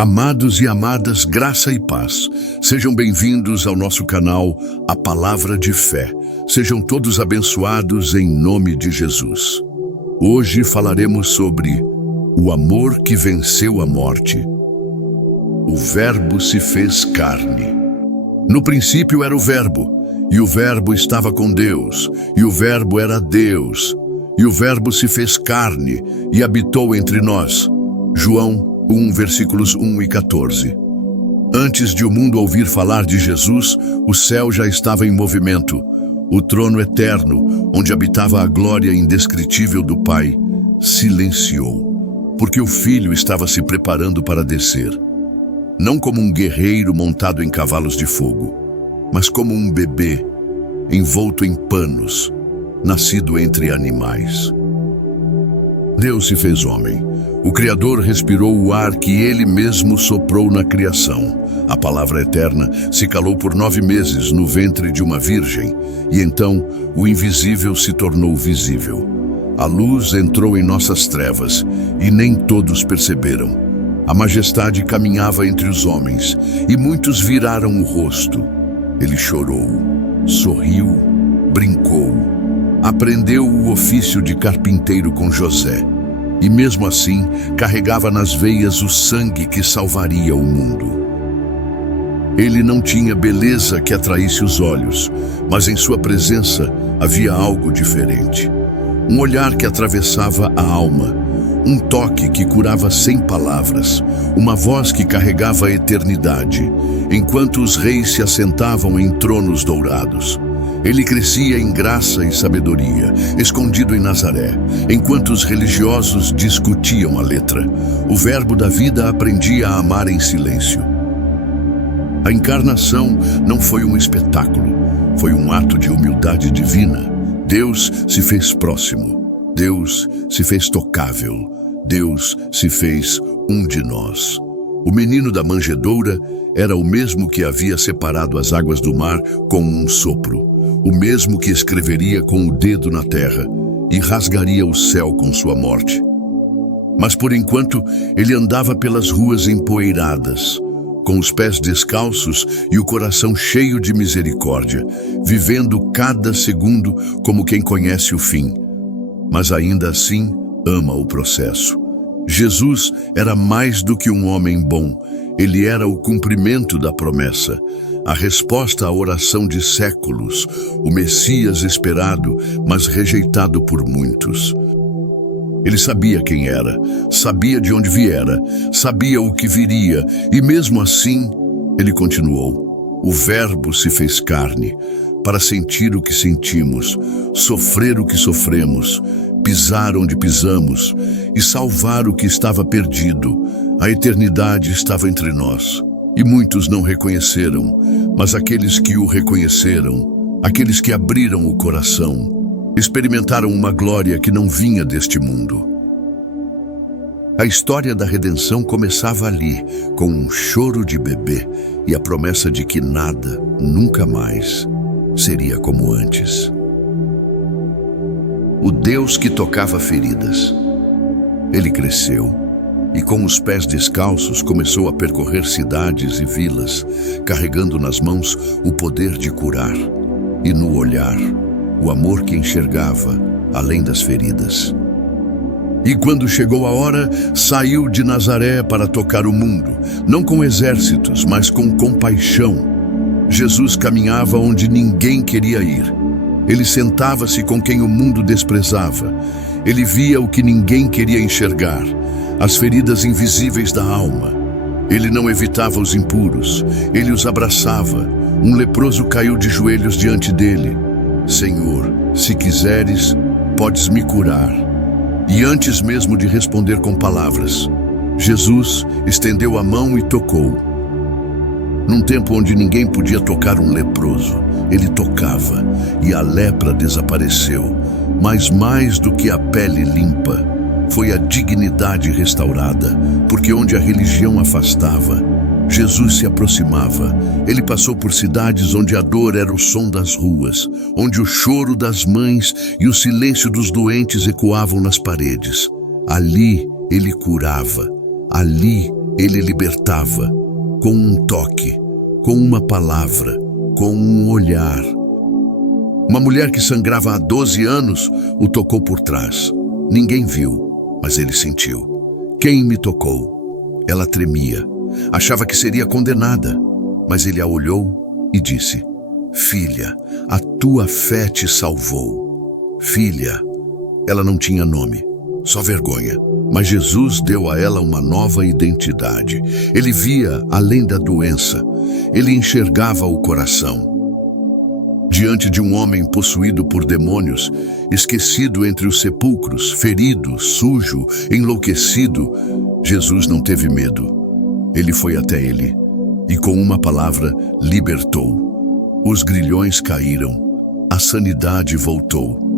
Amados e amadas, graça e paz. Sejam bem-vindos ao nosso canal, A Palavra de Fé. Sejam todos abençoados em nome de Jesus. Hoje falaremos sobre o amor que venceu a morte. O Verbo se fez carne. No princípio era o Verbo, e o Verbo estava com Deus, e o Verbo era Deus, e o Verbo se fez carne e habitou entre nós. João 1, versículos 1 e 14. Antes de o mundo ouvir falar de Jesus, o céu já estava em movimento. O trono eterno, onde habitava a glória indescritível do Pai, silenciou, porque o Filho estava se preparando para descer. Não como um guerreiro montado em cavalos de fogo, mas como um bebê, envolto em panos, nascido entre animais. Deus se fez homem. O Criador respirou o ar que Ele mesmo soprou na criação. A palavra eterna se calou por 9 meses no ventre de uma virgem, e então o invisível se tornou visível. A luz entrou em nossas trevas, e nem todos perceberam. A majestade caminhava entre os homens, e muitos viraram o rosto. Ele chorou, sorriu, brincou, aprendeu o ofício de carpinteiro com José. E mesmo assim, carregava nas veias o sangue que salvaria o mundo. Ele não tinha beleza que atraísse os olhos, mas em sua presença havia algo diferente. Um olhar que atravessava a alma, um toque que curava sem palavras, uma voz que carregava a eternidade, enquanto os reis se assentavam em tronos dourados. Ele crescia em graça e sabedoria, escondido em Nazaré, enquanto os religiosos discutiam a letra. O Verbo da vida aprendia a amar em silêncio. A encarnação não foi um espetáculo, foi um ato de humildade divina. Deus se fez próximo, Deus se fez tocável, Deus se fez um de nós. O menino da manjedoura era o mesmo que havia separado as águas do mar com um sopro, o mesmo que escreveria com o dedo na terra e rasgaria o céu com sua morte. Mas por enquanto ele andava pelas ruas empoeiradas, com os pés descalços e o coração cheio de misericórdia, vivendo cada segundo como quem conhece o fim, mas ainda assim ama o processo. Jesus era mais do que um homem bom, ele era o cumprimento da promessa, a resposta à oração de séculos, o Messias esperado, mas rejeitado por muitos. Ele sabia quem era, sabia de onde viera, sabia o que viria, e mesmo assim, ele continuou. O Verbo se fez carne, para sentir o que sentimos, sofrer o que sofremos, pisar onde pisamos e salvar o que estava perdido. A eternidade estava entre nós. E muitos não reconheceram, mas aqueles que o reconheceram, aqueles que abriram o coração, experimentaram uma glória que não vinha deste mundo. A história da redenção começava ali, com um choro de bebê e a promessa de que nada, nunca mais, seria como antes. O Deus que tocava feridas. Ele cresceu e com os pés descalços começou a percorrer cidades e vilas, carregando nas mãos o poder de curar e no olhar o amor que enxergava além das feridas. E quando chegou a hora, saiu de Nazaré para tocar o mundo, não com exércitos, mas com compaixão. Jesus caminhava onde ninguém queria ir. Ele sentava-se com quem o mundo desprezava. Ele via o que ninguém queria enxergar, as feridas invisíveis da alma. Ele não evitava os impuros, ele os abraçava. Um leproso caiu de joelhos diante dele. Senhor, se quiseres, podes me curar. E antes mesmo de responder com palavras, Jesus estendeu a mão e tocou. Num tempo onde ninguém podia tocar um leproso, ele tocava e a lepra desapareceu. Mas mais do que a pele limpa, foi a dignidade restaurada, porque onde a religião afastava, Jesus se aproximava. Ele passou por cidades onde a dor era o som das ruas, onde o choro das mães e o silêncio dos doentes ecoavam nas paredes. Ali ele curava, ali Ele libertava, com um toque, com uma palavra, com um olhar. Uma mulher que sangrava há 12 anos o tocou por trás. Ninguém viu, mas ele sentiu. Quem me tocou? Ela tremia. Achava que seria condenada, mas ele a olhou e disse: Filha, a tua fé te salvou. Filha. Ela não tinha nome, só vergonha. Mas Jesus deu a ela uma nova identidade. Ele via além da doença. Ele enxergava o coração. Diante de um homem possuído por demônios, esquecido entre os sepulcros, ferido, sujo, enlouquecido, Jesus não teve medo. Ele foi até ele e, com uma palavra, libertou. Os grilhões caíram, a sanidade voltou.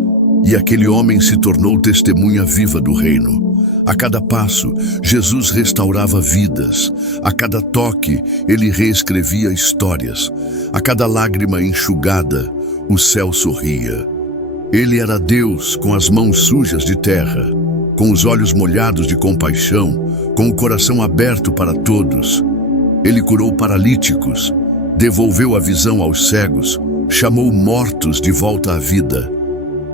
E aquele homem se tornou testemunha viva do reino. A cada passo, Jesus restaurava vidas. A cada toque, ele reescrevia histórias. A cada lágrima enxugada, o céu sorria. Ele era Deus com as mãos sujas de terra, com os olhos molhados de compaixão, com o coração aberto para todos. Ele curou paralíticos, devolveu a visão aos cegos, chamou mortos de volta à vida.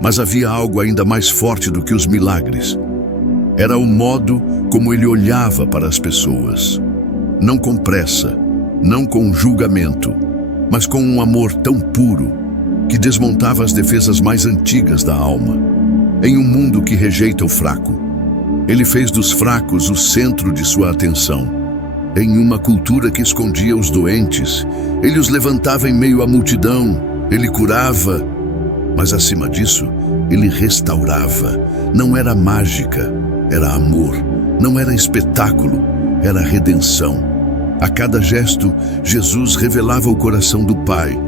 Mas havia algo ainda mais forte do que os milagres. Era o modo como ele olhava para as pessoas. Não com pressa, não com julgamento, mas com um amor tão puro que desmontava as defesas mais antigas da alma. Em um mundo que rejeita o fraco, ele fez dos fracos o centro de sua atenção. Em uma cultura que escondia os doentes, ele os levantava em meio à multidão, ele curava. Mas acima disso, ele restaurava. Não era mágica, era amor. Não era espetáculo, era redenção. A cada gesto, Jesus revelava o coração do Pai.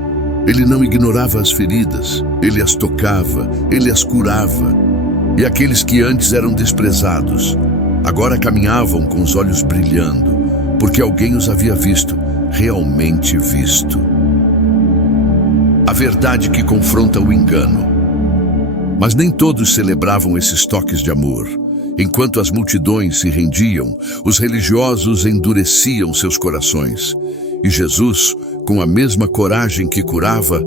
Ele não ignorava as feridas, ele as tocava, ele as curava. E aqueles que antes eram desprezados, agora caminhavam com os olhos brilhando, porque alguém os havia visto, realmente visto. A verdade que confronta o engano. Mas nem todos celebravam esses toques de amor. Enquanto as multidões se rendiam, os religiosos endureciam seus corações. E Jesus, com a mesma coragem que curava,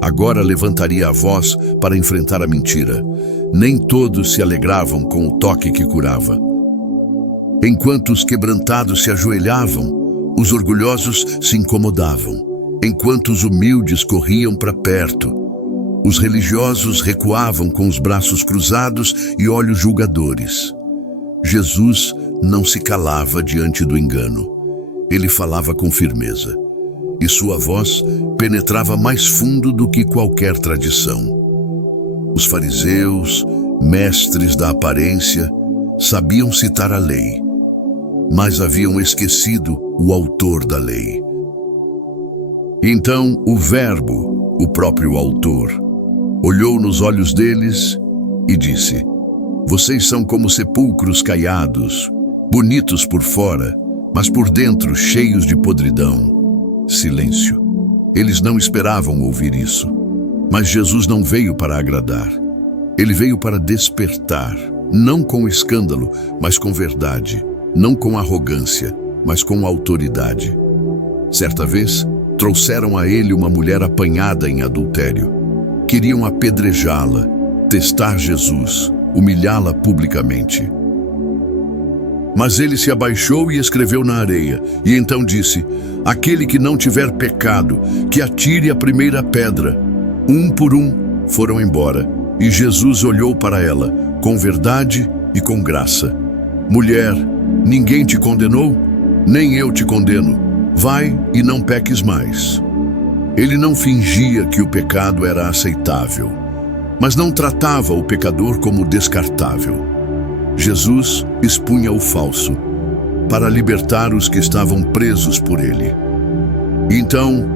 agora levantaria a voz para enfrentar a mentira. Nem todos se alegravam com o toque que curava. Enquanto os quebrantados se ajoelhavam, os orgulhosos se incomodavam. Enquanto os humildes corriam para perto, os religiosos recuavam com os braços cruzados e olhos julgadores. Jesus não se calava diante do engano. Ele falava com firmeza, e sua voz penetrava mais fundo do que qualquer tradição. Os fariseus, mestres da aparência, sabiam citar a lei, mas haviam esquecido o autor da lei. Então o Verbo, o próprio autor, olhou nos olhos deles e disse: Vocês são como sepulcros caiados, bonitos por fora, mas por dentro cheios de podridão. Silêncio. Eles não esperavam ouvir isso. Mas Jesus não veio para agradar. Ele veio para despertar, não com escândalo, mas com verdade, não com arrogância, mas com autoridade. Certa vez, trouxeram a ele uma mulher apanhada em adultério. Queriam apedrejá-la, testar Jesus, humilhá-la publicamente. Mas ele se abaixou e escreveu na areia, e então disse: Aquele que não tiver pecado, que atire a primeira pedra. Um por um foram embora, e Jesus olhou para ela, com verdade e com graça. Mulher, ninguém te condenou? Nem eu te condeno. Vai e não peques mais. Ele não fingia que o pecado era aceitável, mas não tratava o pecador como descartável. Jesus expunha o falso, para libertar os que estavam presos por ele. Então,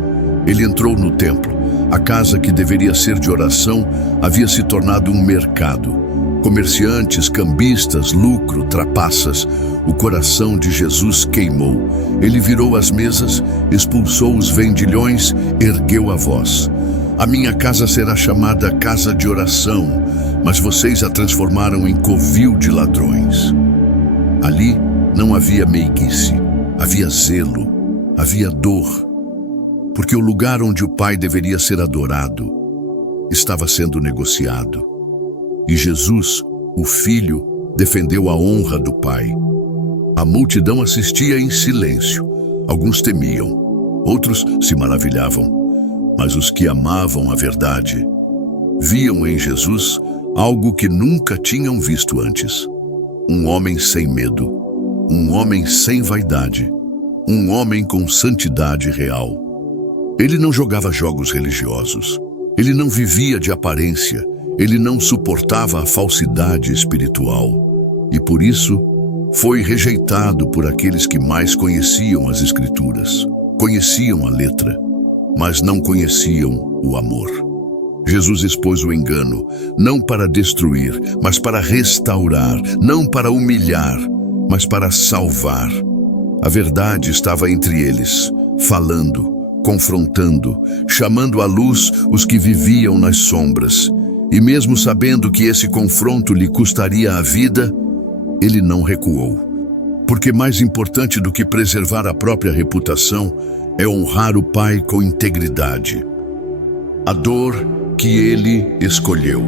ele entrou no templo. A casa que deveria ser de oração havia se tornado um mercado. Comerciantes, cambistas, lucro, trapaças. O coração de Jesus queimou. Ele virou as mesas, expulsou os vendilhões, ergueu a voz: A minha casa será chamada casa de oração, mas vocês a transformaram em covil de ladrões. Ali não havia meiguice, havia zelo, havia dor, porque o lugar onde o Pai deveria ser adorado estava sendo negociado. E Jesus, o Filho, defendeu a honra do Pai. A multidão assistia em silêncio. Alguns temiam, outros se maravilhavam. Mas os que amavam a verdade viam em Jesus algo que nunca tinham visto antes. Um homem sem medo, um homem sem vaidade, um homem com santidade real. Ele não jogava jogos religiosos, ele não vivia de aparência, ele não suportava a falsidade espiritual. E por isso, foi rejeitado por aqueles que mais conheciam as Escrituras, conheciam a letra, mas não conheciam o amor. Jesus expôs o engano, não para destruir, mas para restaurar, não para humilhar, mas para salvar. A verdade estava entre eles, falando, confrontando, chamando à luz os que viviam nas sombras. E mesmo sabendo que esse confronto lhe custaria a vida, ele não recuou. Porque mais importante do que preservar a própria reputação é honrar o Pai com integridade. A dor que ele escolheu.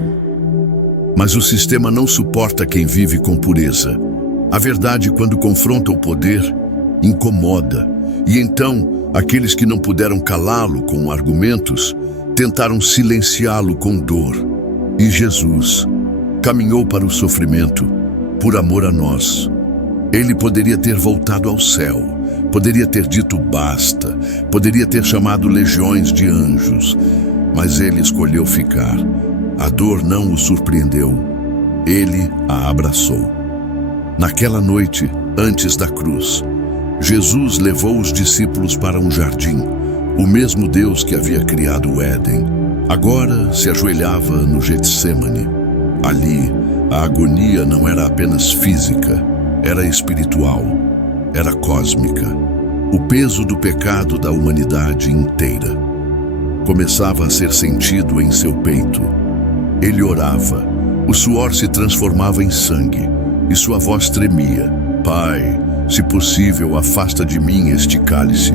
Mas o sistema não suporta quem vive com pureza. A verdade, quando confronta o poder, incomoda. E então, aqueles que não puderam calá-lo com argumentos, tentaram silenciá-lo com dor. E Jesus caminhou para o sofrimento por amor a nós. Ele poderia ter voltado ao céu, poderia ter dito basta, poderia ter chamado legiões de anjos, mas ele escolheu ficar. A dor não o surpreendeu, ele a abraçou. Naquela noite, antes da cruz, Jesus levou os discípulos para um jardim, o mesmo Deus que havia criado o Éden. Agora se ajoelhava no Getsêmani. Ali, a agonia não era apenas física, era espiritual, era cósmica. O peso do pecado da humanidade inteira começava a ser sentido em seu peito. Ele orava, o suor se transformava em sangue e sua voz tremia. Pai, se possível, afasta de mim este cálice,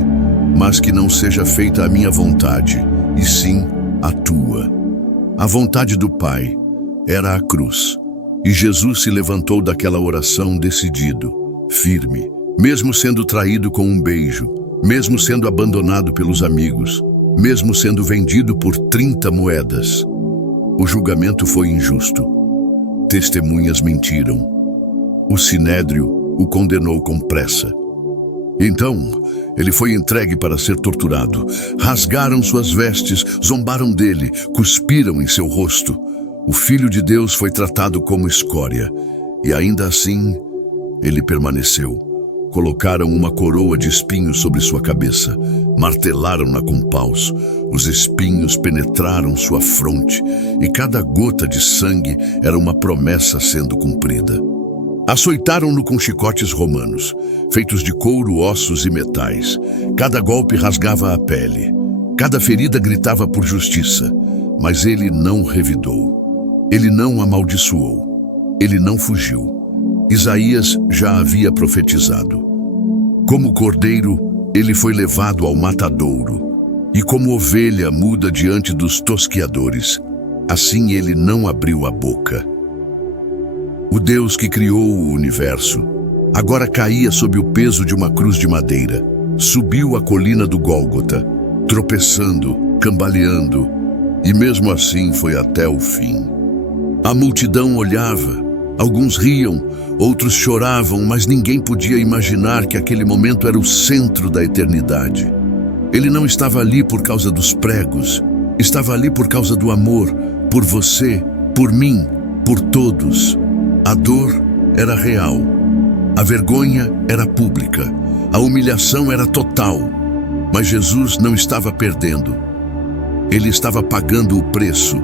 mas que não seja feita a minha vontade, e sim a tua. A vontade do Pai era a cruz, e Jesus se levantou daquela oração decidido, firme, mesmo sendo traído com um beijo, mesmo sendo abandonado pelos amigos, mesmo sendo vendido por 30 moedas. O julgamento foi injusto. Testemunhas mentiram. O sinédrio o condenou com pressa. Então, ele foi entregue para ser torturado. Rasgaram suas vestes, zombaram dele, cuspiram em seu rosto. O Filho de Deus foi tratado como escória, e ainda assim, ele permaneceu. Colocaram uma coroa de espinhos sobre sua cabeça, martelaram-na com paus. Os espinhos penetraram sua fronte, e cada gota de sangue era uma promessa sendo cumprida. Açoitaram-no com chicotes romanos, feitos de couro, ossos e metais. Cada golpe rasgava a pele. Cada ferida gritava por justiça. Mas ele não revidou. Ele não amaldiçoou. Ele não fugiu. Isaías já havia profetizado. Como cordeiro, ele foi levado ao matadouro. E como ovelha muda diante dos tosqueadores, assim ele não abriu a boca. O Deus que criou o universo agora caía sob o peso de uma cruz de madeira. Subiu a colina do Gólgota, tropeçando, cambaleando, e mesmo assim foi até o fim. A multidão olhava, alguns riam, outros choravam, mas ninguém podia imaginar que aquele momento era o centro da eternidade. Ele não estava ali por causa dos pregos, estava ali por causa do amor, por você, por mim, por todos. A dor era real, a vergonha era pública, a humilhação era total, mas Jesus não estava perdendo. Ele estava pagando o preço.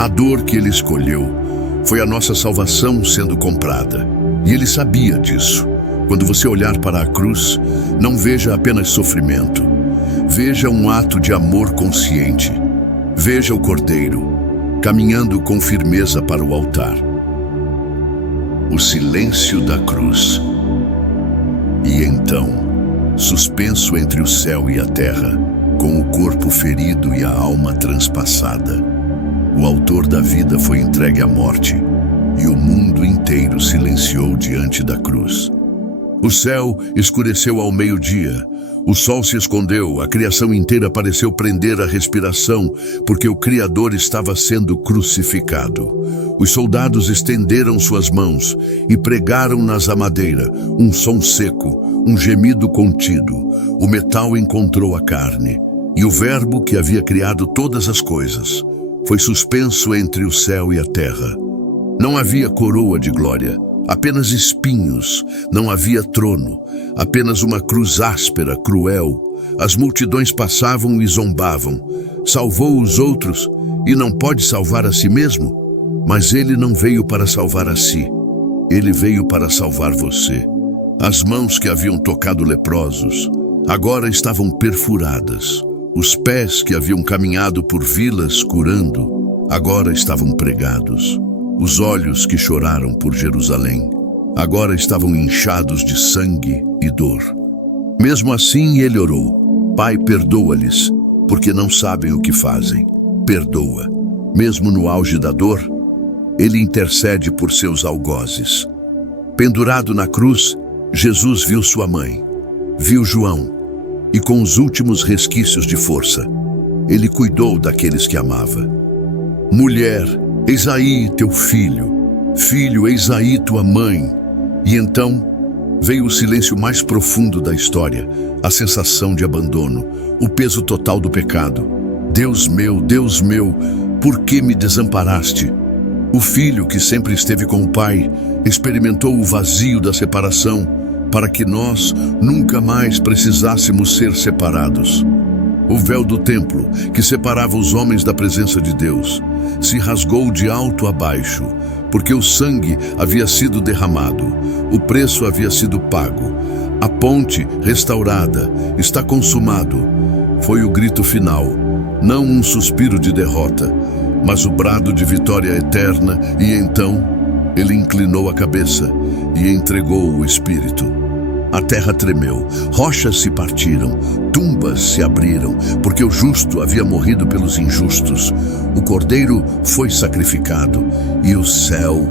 A dor que ele escolheu foi a nossa salvação sendo comprada, e ele sabia disso. Quando você olhar para a cruz, não veja apenas sofrimento, veja um ato de amor consciente. Veja o Cordeiro caminhando com firmeza para o altar. O silêncio da cruz. E então, suspenso entre o céu e a terra, com o corpo ferido e a alma transpassada. O autor da vida foi entregue à morte, e o mundo inteiro silenciou diante da cruz. O céu escureceu ao meio-dia, o sol se escondeu, a criação inteira pareceu prender a respiração, porque o Criador estava sendo crucificado. Os soldados estenderam suas mãos e pregaram-nas à madeira, um som seco, um gemido contido. O metal encontrou a carne, e o Verbo que havia criado todas as coisas foi suspenso entre o céu e a terra. Não havia coroa de glória, apenas espinhos, não havia trono, apenas uma cruz áspera, cruel. As multidões passavam e zombavam. Salvou os outros e não pode salvar a si mesmo? Mas ele não veio para salvar a si. Ele veio para salvar você. As mãos que haviam tocado leprosos agora estavam perfuradas. Os pés que haviam caminhado por vilas curando agora estavam pregados. Os olhos que choraram por Jerusalém agora estavam inchados de sangue e dor. Mesmo assim, ele orou: Pai, perdoa-lhes, porque não sabem o que fazem. Perdoa. Mesmo no auge da dor, ele intercede por seus algozes. Pendurado na cruz, Jesus viu sua mãe, viu João, e com os últimos resquícios de força, ele cuidou daqueles que amava. Mulher, eis aí teu filho. Filho, eis aí tua mãe. E então veio o silêncio mais profundo da história, a sensação de abandono, o peso total do pecado. Deus meu, por que me desamparaste? O filho que sempre esteve com o pai experimentou o vazio da separação para que nós nunca mais precisássemos ser separados. O véu do templo, que separava os homens da presença de Deus, se rasgou de alto a baixo, porque o sangue havia sido derramado, o preço havia sido pago, a ponte restaurada, está consumado. Foi o grito final, não um suspiro de derrota, mas o brado de vitória eterna, e então ele inclinou a cabeça e entregou o Espírito. A terra tremeu, rochas se partiram, tumbas se abriram, porque o justo havia morrido pelos injustos. O cordeiro foi sacrificado e o céu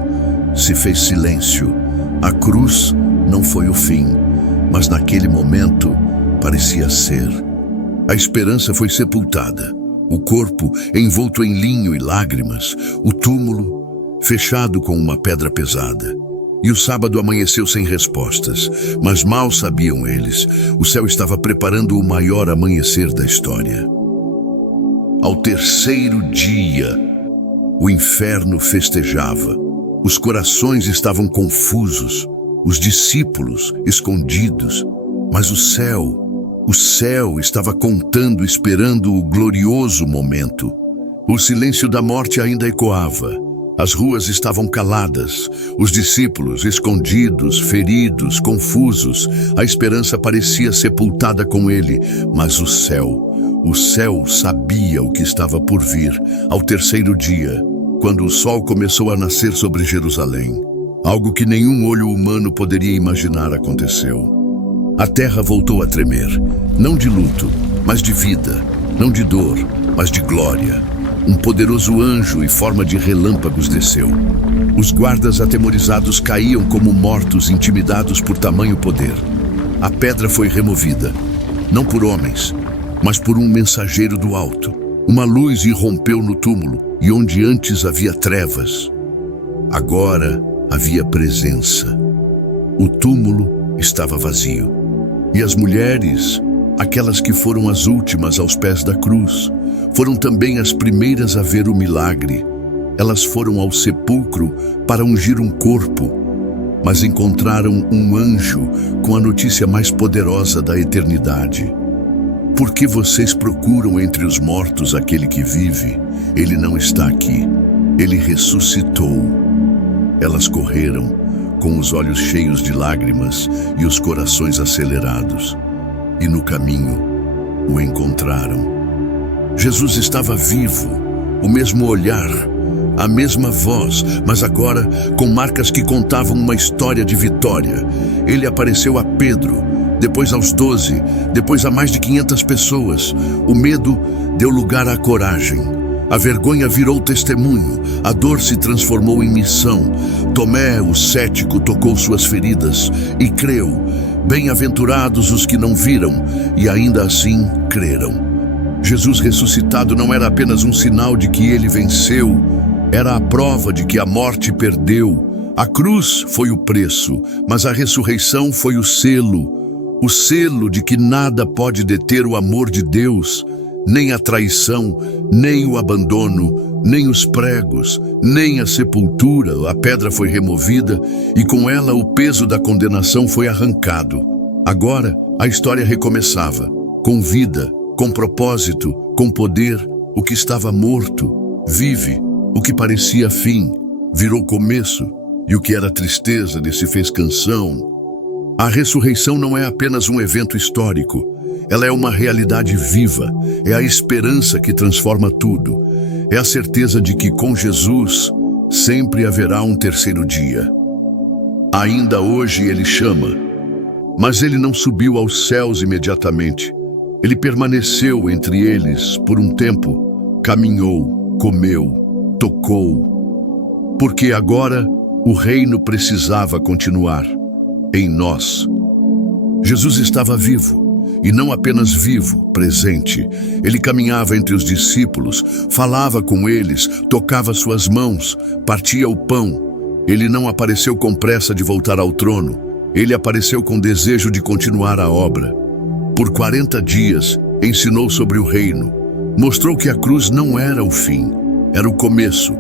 se fez silêncio. A cruz não foi o fim, mas naquele momento parecia ser. A esperança foi sepultada, o corpo envolto em linho e lágrimas, o túmulo fechado com uma pedra pesada. E o sábado amanheceu sem respostas, mas mal sabiam eles, o céu estava preparando o maior amanhecer da história. Ao terceiro dia, o inferno festejava. Os corações estavam confusos, os discípulos escondidos, mas o céu estava contando, esperando o glorioso momento. O silêncio da morte ainda ecoava. As ruas estavam caladas, os discípulos escondidos, feridos, confusos. A esperança parecia sepultada com ele, mas o céu sabia o que estava por vir. Ao terceiro dia, quando o sol começou a nascer sobre Jerusalém, algo que nenhum olho humano poderia imaginar aconteceu. A terra voltou a tremer, não de luto, mas de vida, não de dor, mas de glória. Um poderoso anjo em forma de relâmpagos desceu. Os guardas atemorizados caíam como mortos, intimidados por tamanho poder. A pedra foi removida, não por homens, mas por um mensageiro do alto. Uma luz irrompeu no túmulo, e onde antes havia trevas, agora havia presença. O túmulo estava vazio, e as mulheres, aquelas que foram as últimas aos pés da cruz, foram também as primeiras a ver o milagre. Elas foram ao sepulcro para ungir um corpo, mas encontraram um anjo com a notícia mais poderosa da eternidade. Por que vocês procuram entre os mortos aquele que vive? Ele não está aqui. Ele ressuscitou. Elas correram, com os olhos cheios de lágrimas e os corações acelerados. E no caminho o encontraram. Jesus estava vivo, o mesmo olhar, a mesma voz, mas agora com marcas que contavam uma história de vitória. Ele apareceu a Pedro, depois aos 12, depois a mais de 500 pessoas. O medo deu lugar à coragem. A vergonha virou testemunho, a dor se transformou em missão. Tomé, o cético, tocou suas feridas e creu. Bem-aventurados os que não viram e ainda assim creram. Jesus ressuscitado não era apenas um sinal de que ele venceu, era a prova de que a morte perdeu. A cruz foi o preço, mas a ressurreição foi o selo de que nada pode deter o amor de Deus, nem a traição, nem o abandono, nem os pregos, nem a sepultura. A pedra foi removida e com ela o peso da condenação foi arrancado. Agora a história recomeçava, com vida, com propósito, com poder. O que estava morto vive, o que parecia fim virou começo, e o que era tristeza se fez canção. A ressurreição não é apenas um evento histórico, ela é uma realidade viva, é a esperança que transforma tudo, é a certeza de que com Jesus sempre haverá um terceiro dia. Ainda hoje ele chama, mas ele não subiu aos céus imediatamente. Ele permaneceu entre eles por um tempo, caminhou, comeu, tocou, porque agora o reino precisava continuar em nós. Jesus estava vivo, e não apenas vivo, presente. Ele caminhava entre os discípulos, falava com eles, tocava suas mãos, partia o pão. Ele não apareceu com pressa de voltar ao trono, ele apareceu com desejo de continuar a obra. Por 40 dias, ensinou sobre o reino, mostrou que a cruz não era o fim, era o começo,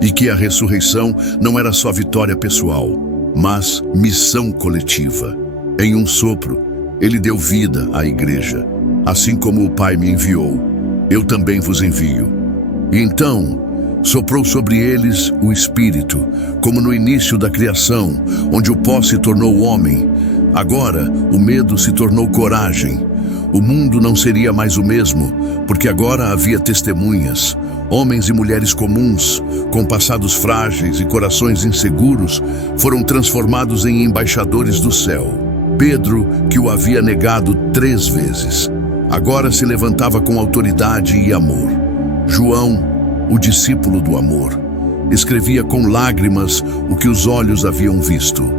e que a ressurreição não era só vitória pessoal, mas missão coletiva. Em um sopro, ele deu vida à igreja. Assim como o Pai me enviou, eu também vos envio. E então, soprou sobre eles o Espírito, como no início da criação, onde o pó se tornou homem. Agora, o medo se tornou coragem. O mundo não seria mais o mesmo, porque agora havia testemunhas, homens e mulheres comuns, com passados frágeis e corações inseguros, foram transformados em embaixadores do céu. Pedro, que o havia negado 3 vezes, agora se levantava com autoridade e amor. João, o discípulo do amor, escrevia com lágrimas o que os olhos haviam visto.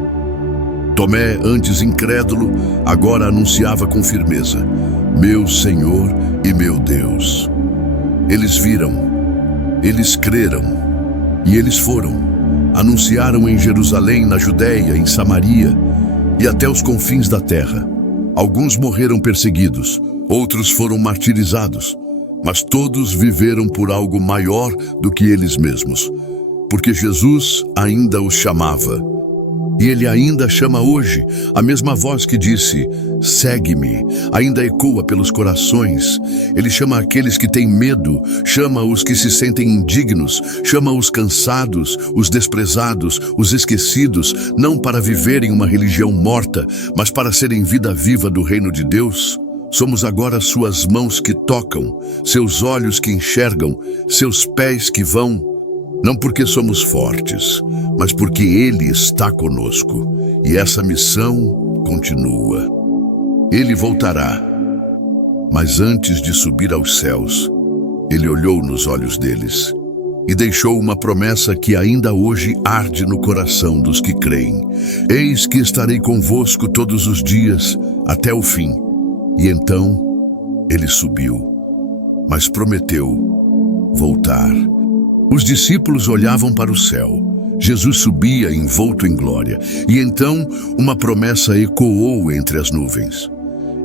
Tomé, antes incrédulo, agora anunciava com firmeza: meu Senhor e meu Deus. Eles viram, eles creram e eles foram. Anunciaram em Jerusalém, na Judéia, em Samaria e até os confins da terra. Alguns morreram perseguidos, outros foram martirizados, mas todos viveram por algo maior do que eles mesmos, porque Jesus ainda os chamava. E ele ainda chama hoje. A mesma voz que disse, segue-me, ainda ecoa pelos corações. Ele chama aqueles que têm medo, chama os que se sentem indignos, chama os cansados, os desprezados, os esquecidos, não para viverem uma religião morta, mas para serem vida viva do reino de Deus. Somos agora suas mãos que tocam, seus olhos que enxergam, seus pés que vão. Não porque somos fortes, mas porque Ele está conosco, e essa missão continua. Ele voltará, mas antes de subir aos céus, Ele olhou nos olhos deles e deixou uma promessa que ainda hoje arde no coração dos que creem. Eis que estarei convosco todos os dias, até o fim. E então, Ele subiu, mas prometeu voltar. Os discípulos olhavam para o céu. Jesus subia envolto em glória, e então uma promessa ecoou entre as nuvens.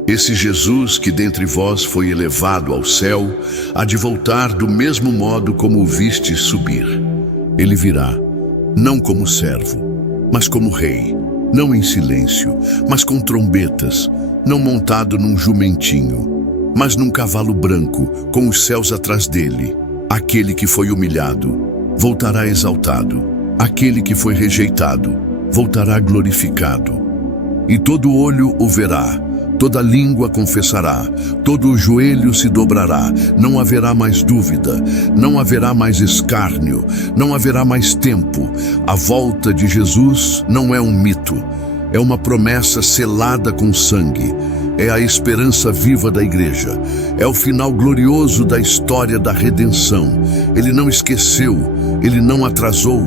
Esse Jesus que dentre vós foi elevado ao céu, há de voltar do mesmo modo como o vistes subir. Ele virá, não como servo, mas como rei, não em silêncio, mas com trombetas, não montado num jumentinho, mas num cavalo branco, com os céus atrás dele. Aquele que foi humilhado voltará exaltado, aquele que foi rejeitado voltará glorificado. E todo olho o verá, toda língua confessará, todo o joelho se dobrará, não haverá mais dúvida, não haverá mais escárnio, não haverá mais tempo. A volta de Jesus não é um mito, É uma promessa selada com sangue. É a esperança viva da igreja. É o final glorioso da história da redenção. Ele não esqueceu, ele não atrasou,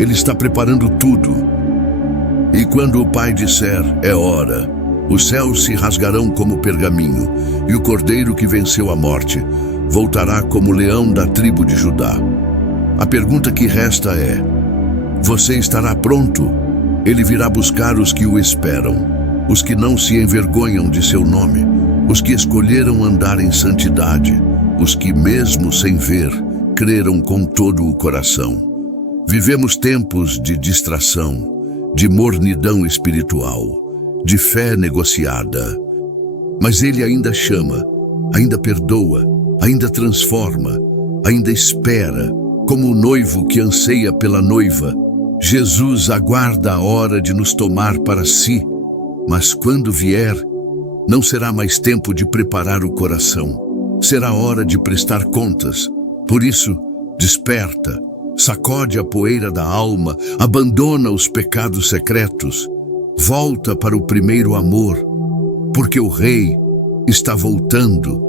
ele está preparando tudo. E quando o Pai disser, é hora, os céus se rasgarão como pergaminho, e o Cordeiro que venceu a morte voltará como leão da tribo de Judá. A pergunta que resta é: você estará pronto? Ele virá buscar os que o esperam, os que não se envergonham de seu nome, os que escolheram andar em santidade, os que, mesmo sem ver, creram com todo o coração. Vivemos tempos de distração, de mornidão espiritual, de fé negociada. Mas Ele ainda chama, ainda perdoa, ainda transforma, ainda espera, como o noivo que anseia pela noiva. Jesus aguarda a hora de nos tomar para si, mas quando vier, não será mais tempo de preparar o coração. Será hora de prestar contas. Por isso, desperta, sacode a poeira da alma, abandona os pecados secretos, volta para o primeiro amor, porque o Rei está voltando.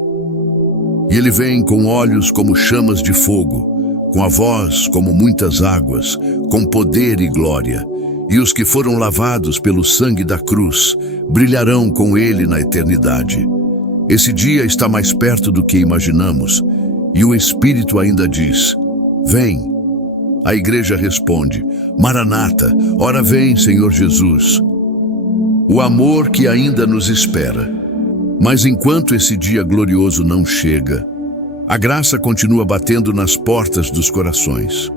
E ele vem com olhos como chamas de fogo, com a voz como muitas águas, com poder e glória. E os que foram lavados pelo sangue da cruz brilharão com ele na eternidade. Esse dia está mais perto do que imaginamos, e o Espírito ainda diz: vem. A igreja responde: Maranata, ora vem, Senhor Jesus. O amor que ainda nos espera. Mas enquanto esse dia glorioso não chega, a graça continua batendo nas portas dos corações.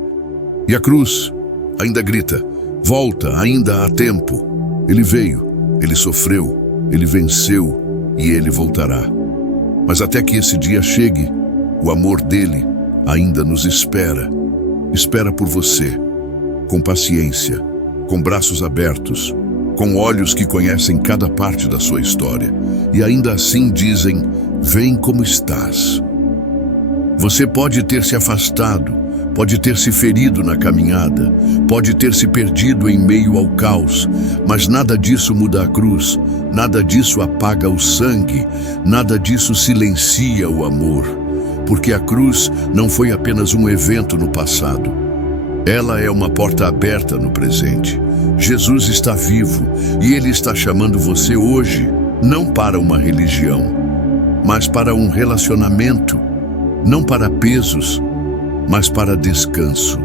E a cruz ainda grita: volta, ainda há tempo. Ele veio, ele sofreu, ele venceu e ele voltará. Mas até que esse dia chegue, o amor dele ainda nos espera. Espera por você, com paciência, com braços abertos, com olhos que conhecem cada parte da sua história. E ainda assim dizem: vem como estás. Você pode ter se afastado, pode ter se ferido na caminhada, pode ter se perdido em meio ao caos, mas nada disso muda a cruz, nada disso apaga o sangue, nada disso silencia o amor, porque a cruz não foi apenas um evento no passado. Ela é uma porta aberta no presente. Jesus está vivo e Ele está chamando você hoje, não para uma religião, mas para um relacionamento. Não para pesos, mas para descanso.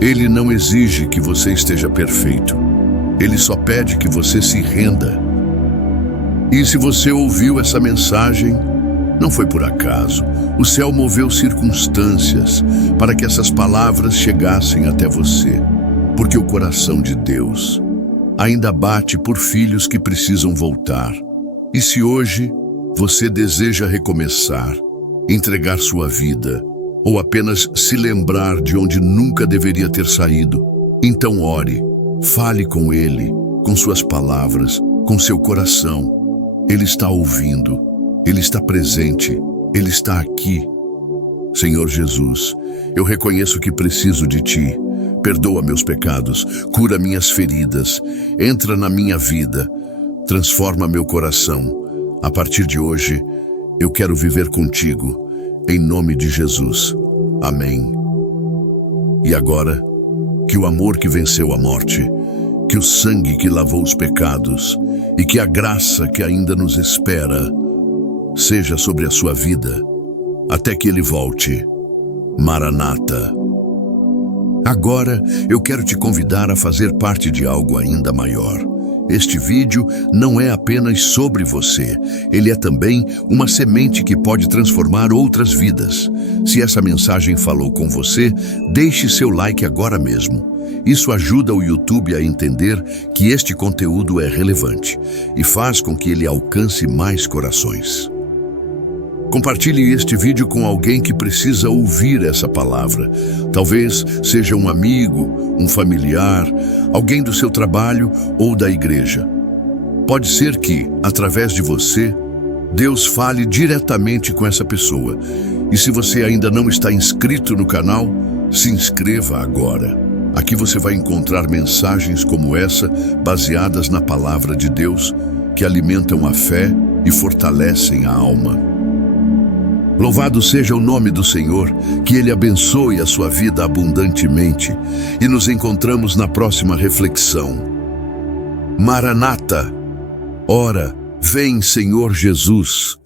Ele não exige que você esteja perfeito. Ele só pede que você se renda. E se você ouviu essa mensagem, não foi por acaso. O céu moveu circunstâncias para que essas palavras chegassem até você. Porque o coração de Deus ainda bate por filhos que precisam voltar. E se hoje você deseja recomeçar, entregar sua vida, ou apenas se lembrar de onde nunca deveria ter saído, então ore, fale com Ele, com suas palavras, com seu coração. Ele está ouvindo, Ele está presente, Ele está aqui. Senhor Jesus, eu reconheço que preciso de Ti. Perdoa meus pecados, cura minhas feridas, entra na minha vida, transforma meu coração. A partir de hoje, eu quero viver contigo, em nome de Jesus. Amém. E agora, que o amor que venceu a morte, que o sangue que lavou os pecados e que a graça que ainda nos espera seja sobre a sua vida, até que Ele volte. Maranata. Agora, eu quero te convidar a fazer parte de algo ainda maior. Este vídeo não é apenas sobre você, ele é também uma semente que pode transformar outras vidas. Se essa mensagem falou com você, deixe seu like agora mesmo. Isso ajuda o YouTube a entender que este conteúdo é relevante e faz com que ele alcance mais corações. Compartilhe este vídeo com alguém que precisa ouvir essa palavra. Talvez seja um amigo, um familiar, alguém do seu trabalho ou da igreja. Pode ser que, através de você, Deus fale diretamente com essa pessoa. E se você ainda não está inscrito no canal, se inscreva agora. Aqui você vai encontrar mensagens como essa, baseadas na palavra de Deus, que alimentam a fé e fortalecem a alma. Louvado seja o nome do Senhor, que Ele abençoe a sua vida abundantemente, e nos encontramos na próxima reflexão. Maranata! Ora, vem, Senhor Jesus!